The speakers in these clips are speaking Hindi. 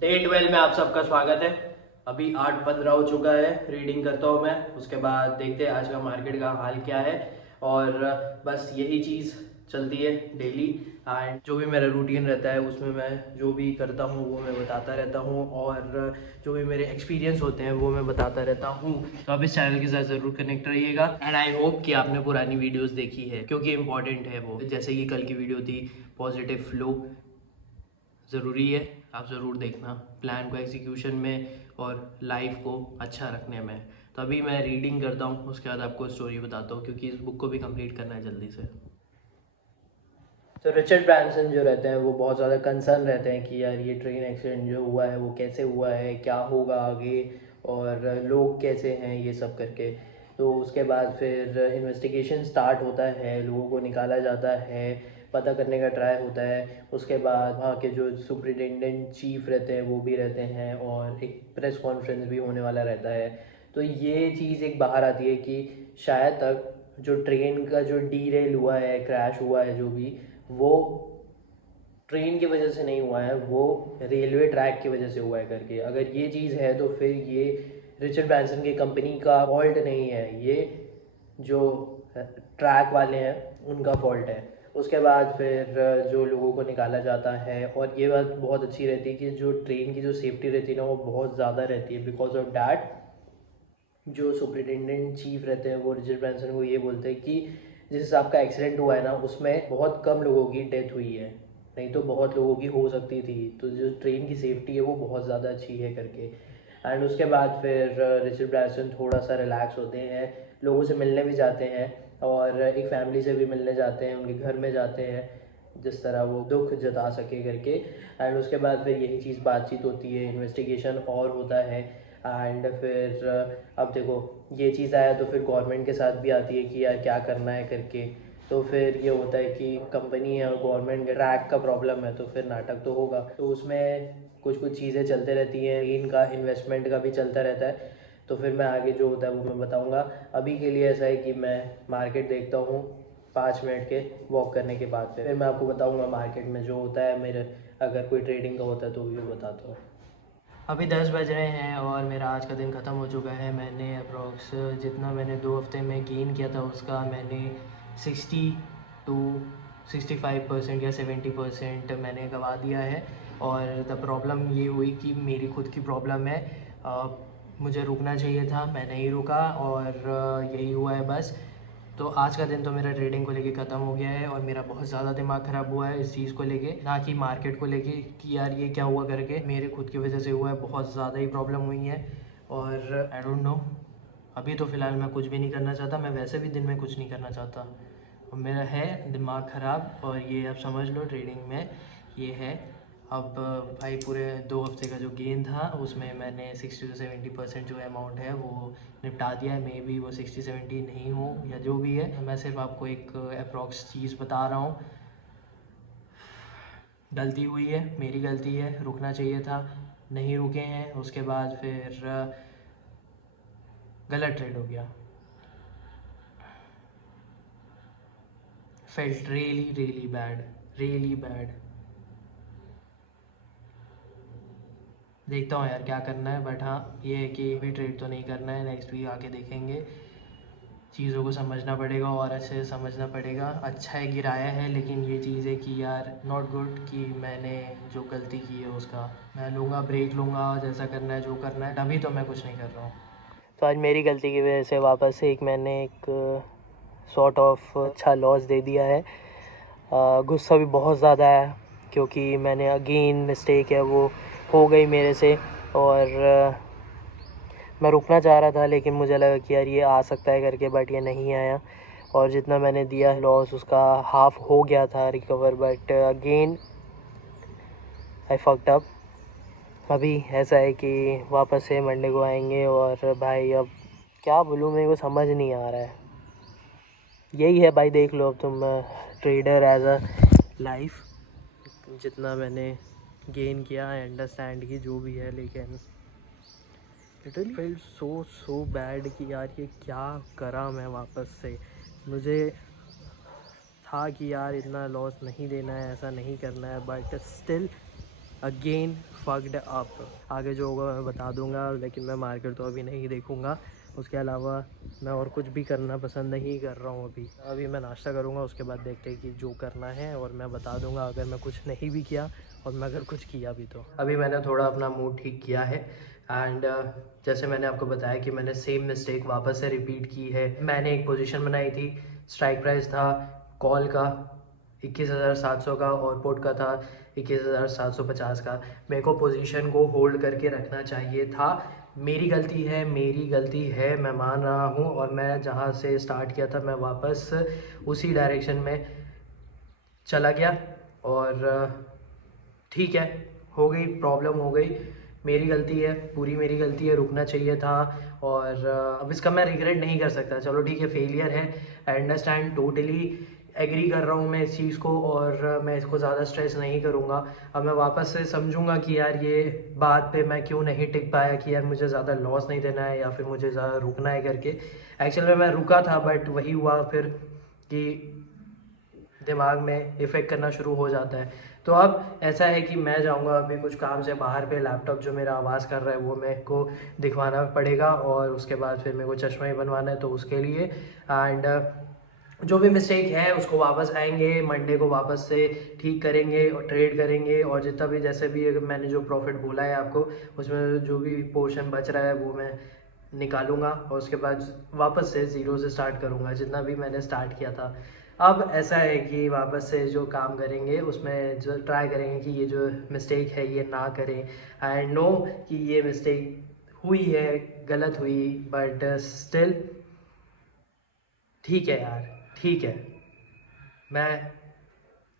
डे 12 में आप सबका स्वागत है। अभी 8:15 हो चुका है, रीडिंग करता हूँ मैं। उसके बाद देखते हैं आज का मार्केट का हाल क्या है। और बस यही चीज़ चलती है डेली। एंड जो भी मेरा रूटीन रहता है उसमें मैं जो भी करता हूँ वो मैं बताता रहता हूँ, और जो भी मेरे एक्सपीरियंस होते हैं वो मैं बताता रहता हूँ। तो आप इस चैनल के साथ ज़रूर कनेक्ट रहिएगा। एंड आई होप कि आपने पुरानी वीडियोज़ देखी है, क्योंकि इंपॉर्टेंट है वो। जैसे कि कल की वीडियो थी पॉजिटिव फ्लो, ज़रूरी है, आप ज़रूर देखना प्लान को एग्जीक्यूशन में और लाइफ को अच्छा रखने में। तो अभी मैं रीडिंग करता हूँ, उसके बाद आपको स्टोरी बताता हूँ, क्योंकि इस बुक को भी कंप्लीट करना है जल्दी से। तो रिचर्ड ब्रांसन जो रहते हैं वो बहुत ज़्यादा कंसर्न रहते हैं कि यार ये ट्रेन एक्सीडेंट जो हुआ है वो कैसे हुआ है, क्या होगा आगे, और लोग कैसे हैं, ये सब करके। तो उसके बाद फिर इन्वेस्टिगेशन स्टार्ट होता है, लोगों को निकाला जाता है, पता करने का ट्राई होता है। उसके बाद वहाँ के जो सुपरिटेंडेंट चीफ रहते हैं वो भी रहते हैं, और एक प्रेस कॉन्फ्रेंस भी होने वाला रहता है। तो ये चीज़ एक बाहर आती है कि शायद तक जो ट्रेन का जो डीरेल हुआ है, क्रैश हुआ है, जो भी वो ट्रेन की वजह से नहीं हुआ है, वो रेलवे ट्रैक की वजह से हुआ है करके। अगर ये चीज़ है तो फिर ये रिचर्ड ब्रांसन की कंपनी का फॉल्ट नहीं है, ये जो ट्रैक वाले हैं उनका फॉल्ट है। उसके बाद फिर जो लोगों को निकाला जाता है, और ये बात बहुत अच्छी रहती है कि जो ट्रेन की जो सेफ्टी रहती है ना वो बहुत ज़्यादा रहती है। बिकॉज ऑफ डैट जो सुपरिटेंडेंट चीफ रहते हैं वो रिचर्ड ब्रांसन को ये बोलते हैं कि जिस हिसाब का एक्सीडेंट हुआ है ना उसमें बहुत कम लोगों की डेथ हुई है, नहीं तो बहुत लोगों की हो सकती थी। तो जो ट्रेन की सेफ्टी है वो बहुत ज़्यादा अच्छी है करके। एंड उसके बाद फिर रिचर्ड ब्रांसन थोड़ा सा रिलैक्स होते हैं, लोगों से मिलने भी जाते हैं, और एक फैमिली से भी मिलने जाते हैं, उनके घर में जाते हैं जिस तरह वो दुख जता सके करके। एंड उसके बाद फिर यही चीज़ बातचीत होती है, इन्वेस्टिगेशन और होता है। एंड फिर अब देखो ये चीज़ आया तो फिर गवर्नमेंट के साथ भी आती है कि यार क्या करना है करके। तो फिर ये होता है कि कंपनी है और गवर्नमेंट के ट्रैक का प्रॉब्लम है, तो फिर नाटक तो होगा। तो उसमें कुछ कुछ चीज़ें चलते रहती हैं, इनका इन्वेस्टमेंट का भी चलता रहता है। तो फिर मैं आगे जो होता है वो मैं बताऊँगा। अभी के लिए ऐसा है कि मैं मार्केट देखता हूँ 5 मिनट के वॉक करने के बाद, फिर मैं आपको बताऊँगा मार्केट में जो होता है मेरे, अगर कोई ट्रेडिंग का होता है तो भी बताता हूँ। अभी 10 बज रहे हैं और मेरा आज का दिन ख़त्म हो चुका है। मैंने अप्रॉक्स जितना मैंने 2 हफ्ते में गेन किया था उसका मैंने 60 टू 65% या 70% मैंने गवा दिया है। और द प्रॉब्लम ये हुई कि मेरी खुद की प्रॉब्लम है। मुझे रुकना चाहिए था, मैं नहीं रुका, और यही हुआ है बस। तो आज का दिन तो मेरा ट्रेडिंग को लेके ख़त्म हो गया है, और मेरा बहुत ज़्यादा दिमाग ख़राब हुआ है इस चीज़ को लेके, ना कि मार्केट को लेके कि यार ये क्या हुआ करके। मेरे खुद की वजह से हुआ है, बहुत ज़्यादा ही प्रॉब्लम हुई है। और आई डोंट नो, अभी तो फ़िलहाल मैं कुछ भी नहीं करना चाहता। मैं वैसे भी दिन में कुछ नहीं करना चाहता, और मेरा है दिमाग ख़राब, और ये आप समझ लो ट्रेडिंग में ये है। अब भाई पूरे 2 हफ्ते का जो गेन था उसमें मैंने 60 से 70% जो अमाउंट है वो निपटा दिया है। मे बी वो 60-70 नहीं हो या जो भी है, मैं सिर्फ आपको एक अप्रॉक्स चीज़ बता रहा हूँ। गलती हुई है, मेरी गलती है, रुकना चाहिए था, नहीं रुके हैं। उसके बाद फिर गलत ट्रेड हो गया। Felt really really bad, really bad. देखता हूँ यार क्या करना है, बट हाँ ये है कि अभी ट्रेड तो नहीं करना है, नेक्स्ट वीक आके देखेंगे। चीज़ों को समझना पड़ेगा और अच्छे से समझना पड़ेगा। अच्छा है गिराया है, लेकिन ये चीज़ है कि यार नॉट गुड कि मैंने जो गलती की है उसका मैं लूँगा, ब्रेक लूँगा, जैसा करना है जो करना है, तभी तो मैं कुछ नहीं कर रहा हूँ। तो आज मेरी गलती की वजह से वापस से मैंने एक सॉर्ट ऑफ अच्छा लॉस दे दिया है। गुस्सा भी बहुत ज़्यादा है, क्योंकि मैंने अगेन मिस्टेक है वो हो गई मेरे से। और मैं रुकना चाह रहा था, लेकिन मुझे लगा कि यार ये आ सकता है करके, बट ये नहीं आया। और जितना मैंने दिया लॉस उसका हाफ हो गया था recover, but again I fucked up. अभी ऐसा है कि वापस से मंडे को आएंगे, और भाई अब क्या बोलूँ, मेरे को समझ नहीं आ रहा है। यही है भाई, देख लो अब तुम, ट्रेडर एज अ लाइफ। जितना मैंने गेन किया आई अंडरस्टैंड कि जो भी है, लेकिन लिटरली फील सो बैड कि यार ये क्या करा मैं वापस से। मुझे था कि यार इतना लॉस नहीं देना है, ऐसा नहीं करना है, but still again fucked up. आगे जो होगा मैं बता दूंगा, लेकिन मैं मार्केट तो अभी नहीं देखूंगा। उसके अलावा मैं और कुछ भी करना पसंद नहीं कर रहा हूँ अभी मैं नाश्ता करूँगा, उसके बाद देखते हैं कि जो करना है, और मैं बता दूंगा अगर मैं कुछ नहीं भी किया और मैं अगर कुछ किया भी तो। अभी मैंने थोड़ा अपना मूड ठीक किया है एंड जैसे मैंने आपको बताया कि मैंने सेम मिस्टेक वापस से रिपीट की है। मैंने एक पोजीशन बनाई थी, स्ट्राइक प्राइस था कॉल का 21,700 का और पुट का था 21,750 का। मेरे को पोजीशन को होल्ड करके रखना चाहिए था। मेरी गलती है, मैं मान रहा हूँ। और मैं जहाँ से स्टार्ट किया था मैं वापस उसी डायरेक्शन में चला गया और ठीक है, हो गई प्रॉब्लम, हो गई, मेरी गलती है, पूरी मेरी गलती है, रुकना चाहिए था। और अब इसका मैं रिग्रेट नहीं कर सकता। चलो ठीक है, फेलियर है, आई अंडरस्टैंड, टोटली एग्री कर रहा हूँ मैं इस चीज़ को, और मैं इसको ज़्यादा स्ट्रेस नहीं करूँगा। अब मैं वापस से समझूंगा कि यार ये बात पे मैं क्यों नहीं टिक पाया, कि यार मुझे ज़्यादा लॉस नहीं देना है या फिर मुझे ज़्यादा रुकना है करके। एक्चुअल में मैं रुका था, बट वही हुआ फिर कि दिमाग में इफ़ेक्ट करना शुरू हो जाता है। तो अब ऐसा है कि मैं जाऊंगा अभी कुछ काम से बाहर पे, लैपटॉप जो मेरा आवाज़ कर रहा है वो मेरे को दिखवाना पड़ेगा, और उसके बाद फिर मेरे को चश्मा ही बनवाना है तो उसके लिए। एंड जो भी मिस्टेक है उसको वापस आएंगे मंडे को, वापस से ठीक करेंगे और ट्रेड करेंगे। और जितना भी, जैसे भी अगर मैंने जो प्रॉफिट बोला है आपको, उसमें जो भी पोर्शन बच रहा है वो मैं निकालूंगा, और उसके बाद वापस से ज़ीरो से स्टार्ट करूंगा जितना भी मैंने स्टार्ट किया था। अब ऐसा है कि वापस से जो काम करेंगे उसमें जो ट्राई करेंगे कि ये जो मिस्टेक है ये ना करें। आई नो कि ये मिस्टेक हुई है, गलत हुई, बट स्टिल ठीक है यार, ठीक है। मैं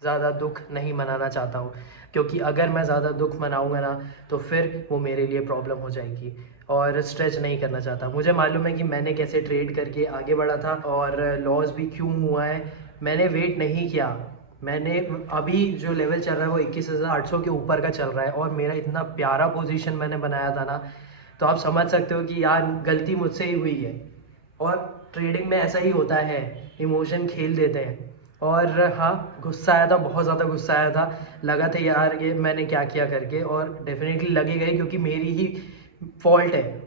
ज़्यादा दुख नहीं मनाना चाहता हूँ, क्योंकि अगर मैं ज़्यादा दुख मनाऊँगा ना तो फिर वो मेरे लिए प्रॉब्लम हो जाएगी, और स्ट्रेच नहीं करना चाहता। मुझे मालूम है कि मैंने कैसे ट्रेड करके आगे बढ़ा था और लॉस भी क्यों हुआ है। मैंने वेट नहीं किया, मैंने अभी जो लेवल चल रहा है वो 21,800 के ऊपर का चल रहा है, और मेरा इतना प्यारा पोजीशन मैंने बनाया था ना, तो आप समझ सकते हो कि यार गलती मुझसे ही हुई है। और ट्रेडिंग में ऐसा ही होता है, इमोशन खेल देते हैं। और हाँ, गुस्सा आया था, बहुत ज़्यादा गुस्सा आया था, लगा था यार ये मैंने क्या किया करके, और डेफिनेटली लगेगा ही क्योंकि मेरी ही फॉल्ट है।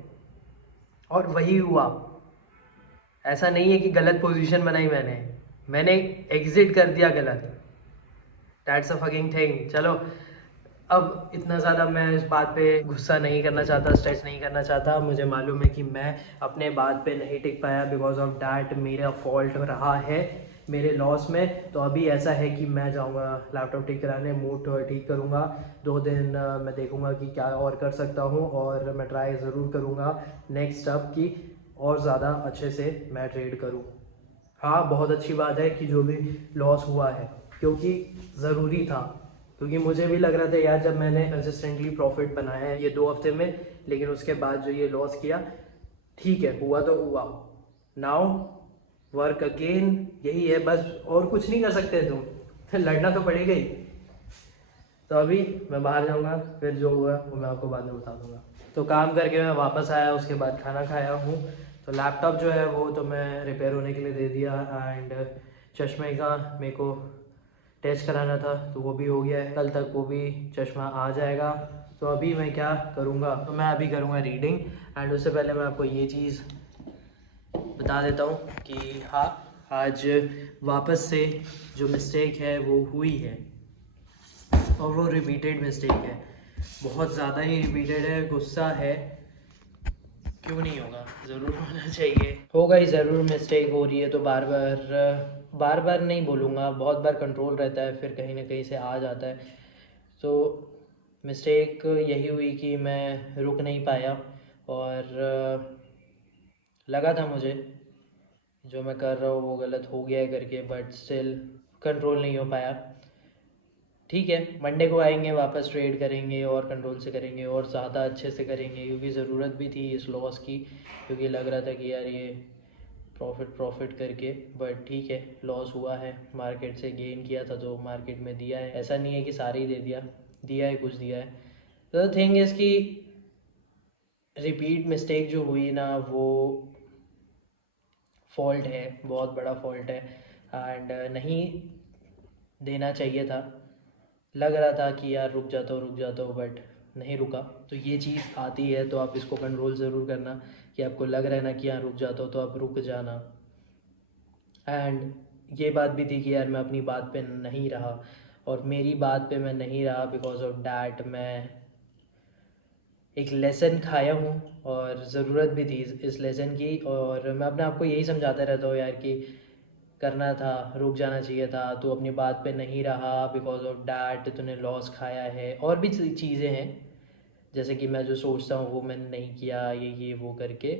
और वही हुआ, ऐसा नहीं है कि गलत पोजीशन बनाई मैंने एग्जिट कर दिया गलत। That's a fucking thing. चलो, अब इतना ज़्यादा मैं इस बात पे गुस्सा नहीं करना चाहता, स्ट्रेस नहीं करना चाहता। मुझे मालूम है कि मैं अपने बात पे नहीं टिक पाया, बिकॉज ऑफ डैट मेरा फॉल्ट रहा है मेरे लॉस में। तो अभी ऐसा है कि मैं जाऊंगा लैपटॉप ठीक कराने, मूड ठीक करूंगा, 2 दिन मैं देखूंगा कि क्या और कर सकता हूं, और मैं ट्राई ज़रूर करूंगा नेक्स्ट अप की और ज़्यादा अच्छे से मैं ट्रेड करूं। हाँ, बहुत अच्छी बात है कि जो भी लॉस हुआ है, क्योंकि ज़रूरी था। क्योंकि मुझे भी लग रहा था यार, जब मैंने कंसिस्टेंटली प्रॉफिट बनाया है ये 2 हफ्ते में, लेकिन उसके बाद जो ये लॉस किया, ठीक है, हुआ तो हुआ, नाउ वर्क अगेन, यही है बस, और कुछ नहीं कर सकते तुम लड़ना तो पड़ेगा ही। तो अभी मैं बाहर जाऊंगा, फिर जो हुआ वो मैं आपको बाद में बता दूंगा। तो काम करके मैं वापस आया, उसके बाद खाना खाया हूँ। तो लैपटॉप जो है वो तो मैं रिपेयर होने के लिए दे दिया, एंड चश्मे का मेरे को टेस्ट कराना था तो वो भी हो गया है, कल तक वो भी चश्मा आ जाएगा। तो अभी मैं क्या करूँगा, तो मैं अभी करूँगा रीडिंग। एंड उससे पहले मैं आपको ये चीज़ बता देता हूँ कि हाँ, आज वापस से जो मिस्टेक है वो हुई है, और वो रिपीटेड मिस्टेक है, बहुत ज़्यादा ही रिपीटेड है। गुस्सा है, क्यों नहीं होगा, ज़रूर होना चाहिए, होगा ही ज़रूर। मिस्टेक हो रही है तो बार बार नहीं बोलूँगा, बहुत बार कंट्रोल रहता है, फिर कहीं ना कहीं से आ जाता है। तो मिस्टेक यही हुई कि मैं रुक नहीं पाया, और लगा था मुझे जो मैं कर रहा हूँ वो गलत हो गया है करके, बट स्टिल कंट्रोल नहीं हो पाया। ठीक है, मंडे को आएंगे, वापस ट्रेड करेंगे और कंट्रोल से करेंगे और ज़्यादा अच्छे से करेंगे, क्योंकि ज़रूरत भी थी इस लॉस की, क्योंकि लग रहा था कि यार ये प्रॉफिट करके, बट ठीक है, लॉस हुआ है। मार्केट से गेन किया था तो मार्केट में दिया है, ऐसा नहीं है कि सारे ही दे दिया, दिया है, कुछ दिया है। तो द थिंग इज़ कि रिपीट मिस्टेक जो हुई ना, वो फॉल्ट है, बहुत बड़ा फॉल्ट है, एंड नहीं देना चाहिए था। लग रहा था कि यार रुक जाता हूँ, बट नहीं रुका। तो ये चीज़ आती है तो आप इसको कंट्रोल ज़रूर करना कि आपको लग रहा है ना कि यहाँ रुक जाता हो तो आप रुक जाना। एंड ये बात भी थी कि यार मैं अपनी बात पे नहीं रहा, और मेरी बात पे मैं नहीं रहा बिकॉज ऑफ डैट मैं एक लेसन खाया हूँ और ज़रूरत भी थी इस लेसन की। और मैं अपने आप को यही समझाता रहता हूँ यार कि करना था, रुक जाना चाहिए था, तू अपनी बात पे नहीं रहा बिकॉज ऑफ डैट तूने लॉस खाया है। और भी चीज़ें हैं जैसे कि मैं जो सोचता हूँ वो मैंने नहीं किया, ये वो करके,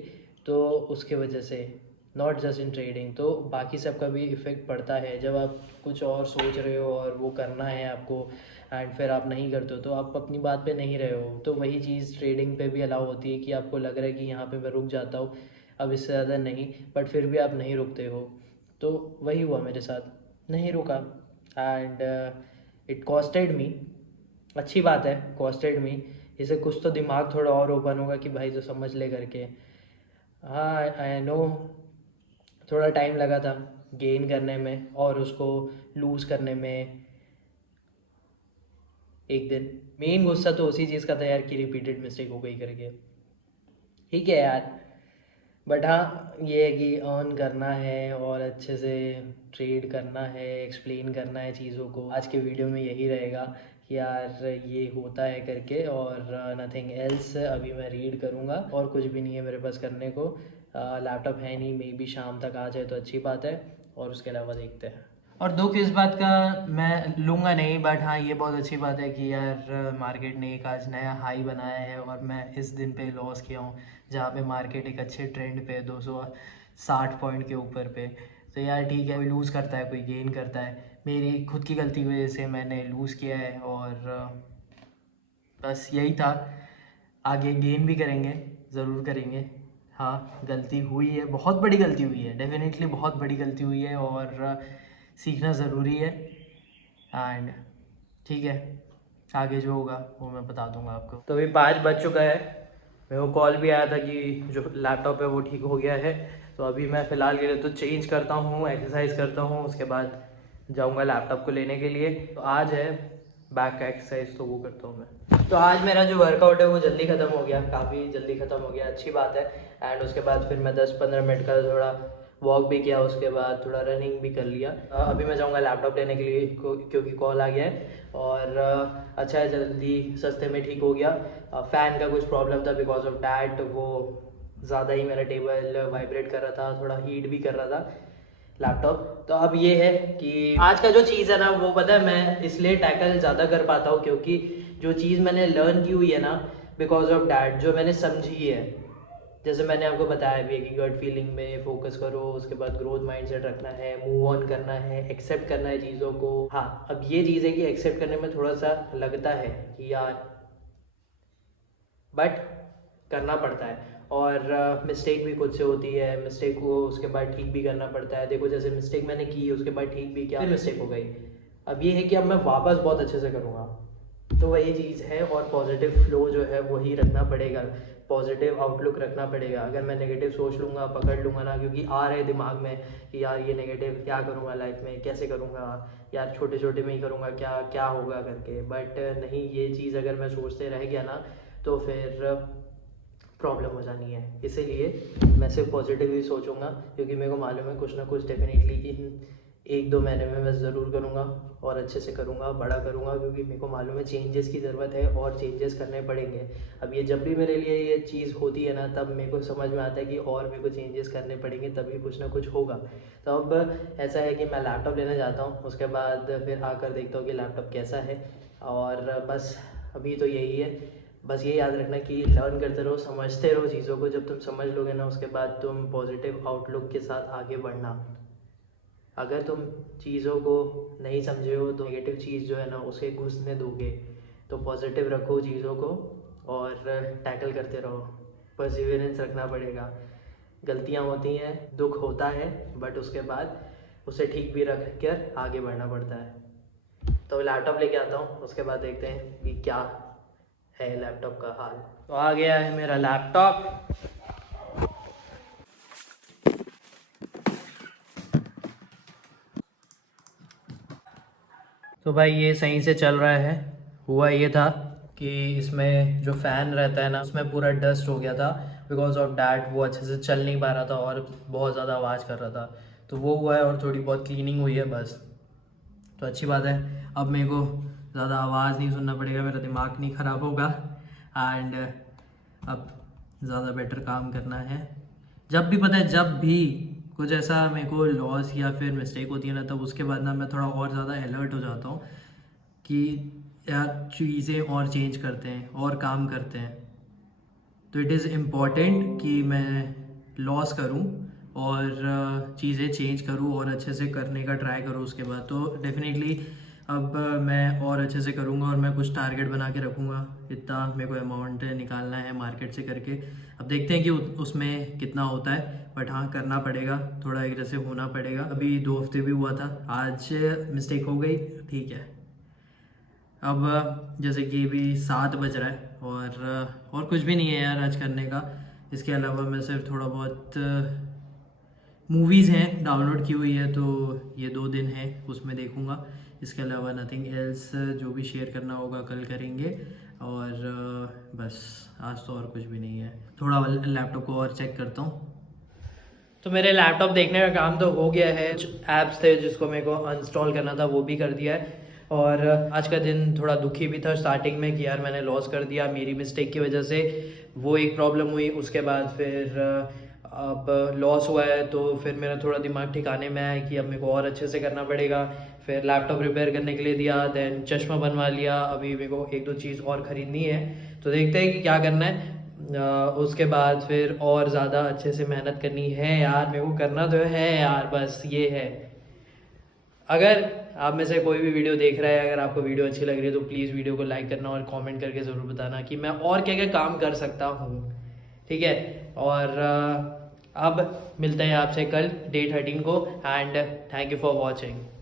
तो उसके वजह से नॉट जस्ट इन ट्रेडिंग, तो बाकी सब का भी इफ़ेक्ट पड़ता है। जब आप कुछ और सोच रहे हो और वो करना है आपको एंड फिर आप नहीं करते हो तो आप अपनी बात पे नहीं रहे हो। तो वही चीज़ ट्रेडिंग पे भी अलाउ होती है कि आपको लग रहा है कि यहाँ पे मैं रुक जाता हूँ, अब इससे ज़्यादा नहीं, बट फिर भी आप नहीं रुकते हो। तो वही हुआ मेरे साथ, नहीं रुका एंड इट कॉस्टेड मी। अच्छी बात है, कॉस्टेड मी, इसे कुछ तो दिमाग थोड़ा और ओपन होगा कि भाई जो समझ ले करके। हाँ आई नो, थोड़ा टाइम लगा था गेन करने में और उसको लूज़ करने में। एक दिन मेन गुस्सा तो उसी चीज़ का था यार कि रिपीटेड मिस्टेक हो गई करके। ठीक है यार, बट हाँ ये है कि अर्न करना है और अच्छे से ट्रेड करना है, एक्सप्लेन करना है चीज़ों को। आज के वीडियो में यही रहेगा कि यार ये होता है करके, और नथिंग एल्स। अभी मैं रीड करूँगा और कुछ भी नहीं है मेरे पास करने को। लैपटॉप है नहीं, मे बी शाम तक आ जाए तो अच्छी बात है, और उसके अलावा देखते हैं। और दुख इस बात का मैं लूँगा नहीं, बट हाँ ये बहुत अच्छी बात है कि यार मार्केट ने एक आज नया हाई बनाया है और मैं इस दिन पे लॉस किया हूँ, जहाँ पे मार्केट एक अच्छे ट्रेंड पे 260 पॉइंट के ऊपर पे। तो यार ठीक है, कोई लूज़ करता है कोई गेन करता है, मेरी खुद की गलती की वजह से मैंने लूज़ किया है, और बस यही था। आगे गेन भी करेंगे, ज़रूर करेंगे। हाँ गलती हुई है, बहुत बड़ी गलती हुई है, डेफिनेटली बहुत बड़ी गलती हुई है, और सीखना ज़रूरी है। एंड ठीक है, आगे जो होगा वो मैं बता दूंगा आपको। तो अभी 5 बज चुका है, मेरे को कॉल भी आया था कि जो लैपटॉप है वो ठीक हो गया है। तो अभी मैं फ़िलहाल के लिए तो चेंज करता हूँ, एक्सरसाइज करता हूँ, उसके बाद जाऊँगा लैपटॉप को लेने के लिए। तो आज है बैक का एक्सरसाइज, तो वो करता हूँ मैं। तो आज मेरा जो वर्कआउट है वो जल्दी ख़त्म हो गया, काफ़ी जल्दी ख़त्म हो गया, अच्छी बात है। एंड उसके बाद फिर मैं 10-15 मिनट का थोड़ा वॉक भी किया, उसके बाद थोड़ा रनिंग भी कर लिया। अभी मैं जाऊँगा लैपटॉप लेने के लिए क्योंकि कॉल आ गया है। और अच्छा है जल्दी सस्ते में ठीक हो गया। फ़ैन का कुछ प्रॉब्लम था बिकॉज ऑफ डैट, वो ज़्यादा ही मेरा टेबल वाइब्रेट कर रहा था, थोड़ा हीट भी कर रहा था लैपटॉप। तो अब ये है कि आज का जो चीज़ है ना वो पता है मैं इसलिए टैकल ज़्यादा कर पाता हूँ क्योंकि जो चीज़ मैंने लर्न की हुई है ना बिकॉज ऑफ डैट, जो मैंने समझी है, जैसे मैंने आपको बताया भी है कि गट फीलिंग में फोकस करो, उसके बाद ग्रोथ माइंडसेट रखना है, मूव ऑन करना है, एक्सेप्ट करना है चीज़ों को। हाँ अब ये चीज़ है कि एक्सेप्ट करने में थोड़ा सा लगता है कि यार, बट करना पड़ता है। और मिस्टेक भी खुद से होती है, मिस्टेक को उसके बाद ठीक भी करना पड़ता है। देखो जैसे मिस्टेक मैंने की, उसके बाद ठीक भी किया, फिर मिस्टेक हो गई। अब ये है कि अब मैं वापस बहुत अच्छे से करूँगा, तो वही चीज़ है। और पॉजिटिव फ्लो जो है वही रखना पड़ेगा, पॉजिटिव आउटलुक रखना पड़ेगा। अगर मैं नेगेटिव सोच लूँगा, पकड़ लूँगा ना, क्योंकि आ रहे दिमाग में कि यार ये नेगेटिव क्या करूँगा लाइफ में, कैसे करूँगा यार, छोटे छोटे में ही करूँगा, क्या क्या होगा करके। बट नहीं, ये चीज़ अगर मैं सोचते रह गया ना तो फिर प्रॉब्लम हो जानी है। इसीलिए मैं सिर्फ पॉजिटिव ही सोचूंगा, क्योंकि मेरे को मालूम है कुछ ना कुछ डेफिनेटली इन 1-2 महीने में मैं ज़रूर करूँगा और अच्छे से करूँगा, बड़ा करूँगा, क्योंकि मेरे को मालूम है चेंजेस की ज़रूरत है और चेंजेस करने पड़ेंगे। अब ये जब भी मेरे लिए ये चीज़ होती है ना तब मेरे को समझ में आता है कि और मेरे को चेंजेस करने पड़ेंगे, तभी कुछ ना कुछ होगा। तो अब ऐसा है कि मैं लैपटॉप लेने जाता हूँ, उसके बाद फिर आकर देखता हूँ कि लैपटॉप कैसा है। और बस अभी तो यही है। बस ये याद रखना कि लर्न करते रहो, समझते रहो चीज़ों को। जब तुम समझ लोगे ना उसके बाद तुम पॉजिटिव आउटलुक के साथ आगे बढ़ना। अगर तुम चीज़ों को नहीं समझे हो तो नेगेटिव चीज़ जो है ना उसे घुसने दोगे। तो पॉजिटिव रखो चीज़ों को और टैकल करते रहो, परसिवियरेंस रखना पड़ेगा। गलतियाँ होती हैं, दुख होता है, बट उसके बाद उसे ठीक भी रख कर आगे बढ़ना पड़ता है। तो लैपटॉप लेके आता हूँ, उसके बाद देखते हैं कि क्या है लैपटॉप का हाल। तो आ गया है मेरा लैपटॉप। तो भाई ये सही से चल रहा है। हुआ ये था कि इसमें जो फ़ैन रहता है ना उसमें पूरा डस्ट हो गया था, बिकॉज ऑफ डैट वो अच्छे से चल नहीं पा रहा था और बहुत ज़्यादा आवाज़ कर रहा था। तो वो हुआ है और थोड़ी बहुत क्लीनिंग हुई है बस, तो अच्छी बात है। अब मेरे को ज़्यादा आवाज़ नहीं सुनना पड़ेगा, मेरा दिमाग नहीं ख़राब होगा एंड अब ज़्यादा बेटर काम करना है। जब भी पता है, जब भी कुछ ऐसा मेरे को लॉस या फिर मिस्टेक होती है ना, तब उसके बाद ना मैं थोड़ा और ज़्यादा अलर्ट हो जाता हूँ कि यार चीज़ें और चेंज करते हैं और काम करते हैं। तो इट इज़ इम्पॉर्टेंट कि मैं लॉस करूं और चीज़ें चेंज करूं और अच्छे से करने का ट्राई करूं उसके बाद। तो डेफिनेटली अब मैं और अच्छे से करूंगा और मैं कुछ टारगेट बना के रखूंगा, इतना मेरे को अमाउंट निकालना है मार्केट से करके। अब देखते हैं कि उसमें कितना होता है, बट हाँ करना पड़ेगा, थोड़ा एग्रेसिव होना पड़ेगा। अभी 2 हफ्ते भी हुआ था, आज मिस्टेक हो गई, ठीक है। अब जैसे कि अभी 7 बज रहा है और कुछ भी नहीं है यार आज करने का। इसके अलावा मैं सिर्फ थोड़ा बहुत मूवीज़ हैं डाउनलोड की हुई है, तो ये 2 दिन है उसमें देखूँगा। इसके अलावा नथिंग एल्स, जो भी शेयर करना होगा कल करेंगे। और बस आज तो और कुछ भी नहीं है। थोड़ा लैपटॉप को और चेक करता हूँ। तो मेरे लैपटॉप देखने का काम तो हो गया है। कुछ ऐप्स थे जिसको मेरे को अनइंस्टॉल करना था, वो भी कर दिया है। और आज का दिन थोड़ा दुखी भी था स्टार्टिंग में कि यार मैंने लॉस कर दिया मेरी मिस्टेक की वजह से, वो एक प्रॉब्लम हुई। उसके बाद फिर अब लॉस हुआ है तो फिर मेरा थोड़ा दिमाग ठिकाने में आया कि अब मेरे को और अच्छे से करना पड़ेगा। फिर लैपटॉप रिपेयर करने के लिए दिया, देन चश्मा बनवा लिया। अभी मेरे को 1-2 चीज़ और ख़रीदनी है, तो देखते हैं कि क्या करना है। उसके बाद फिर और ज़्यादा अच्छे से मेहनत करनी है यार, मेरे को करना तो है यार, बस ये है। अगर आप में से कोई भी वीडियो देख रहा है, अगर आपको वीडियो अच्छी लग रही है तो प्लीज़ वीडियो को लाइक करना और कमेंट करके ज़रूर बताना कि मैं और क्या क्या काम कर सकता हूँ, ठीक है। और अब मिलते हैं आपसे कल डे 13 को and thank you for watching.